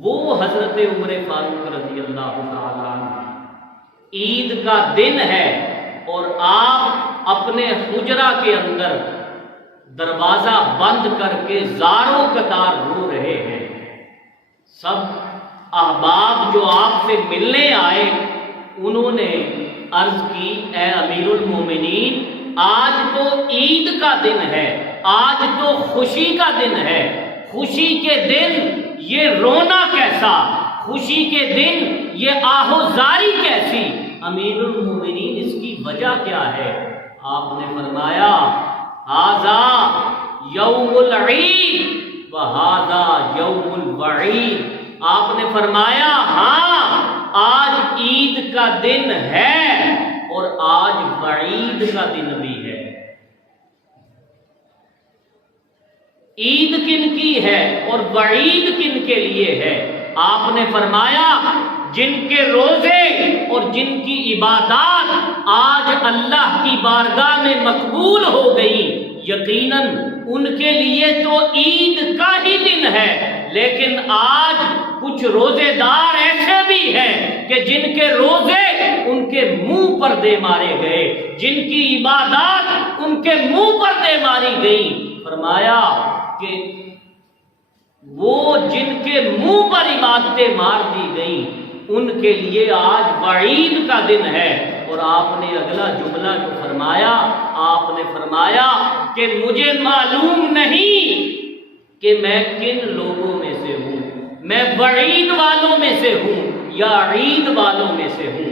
وہ حضرت عمر فاروق رضی اللہ تعالیٰ عنہ، عید کا دن ہے اور آپ اپنے حجرہ کے اندر دروازہ بند کر کے زاروں قطار رو رہے ہیں۔ سب احباب جو آپ سے ملنے آئے انہوں نے عرض کی، اے امیر المومنین، آج تو عید کا دن ہے، آج تو خوشی کا دن ہے، خوشی کے دن یہ رونا کیسا، خوشی کے دن یہ آہوزاری کیسی، امیر المومنین اس کی وجہ کیا ہے؟ آپ نے فرمایا، ھذا یوم العید وھذا یوم الوعید۔ آپ نے فرمایا ہاں آج عید کا دن ہے اور آج وعید کا دن بھی ہے۔ عید کن کی ہے اور وعید کن کے لیے ہے؟ آپ نے فرمایا جن کے روزے اور جن کی عبادات آج اللہ کی بارگاہ میں مقبول ہو گئی، یقیناً ان کے لیے تو عید کا ہی دن ہے، لیکن آج کچھ روزے دار ایسے بھی ہیں کہ جن کے روزے ان کے منہ پر دے مارے گئے، جن کی عبادات ان کے منہ پر دے ماری گئی۔ فرمایا کہ وہ جن کے منہ پر عبادتیں مار دی گئیں ان کے لیے آج وعید کا دن ہے۔ اور آپ نے اگلا جملہ جو فرمایا، آپ نے فرمایا کہ مجھے معلوم نہیں کہ میں کن لوگوں میں سے ہوں، میں وعید والوں میں سے ہوں یا عید والوں میں سے ہوں۔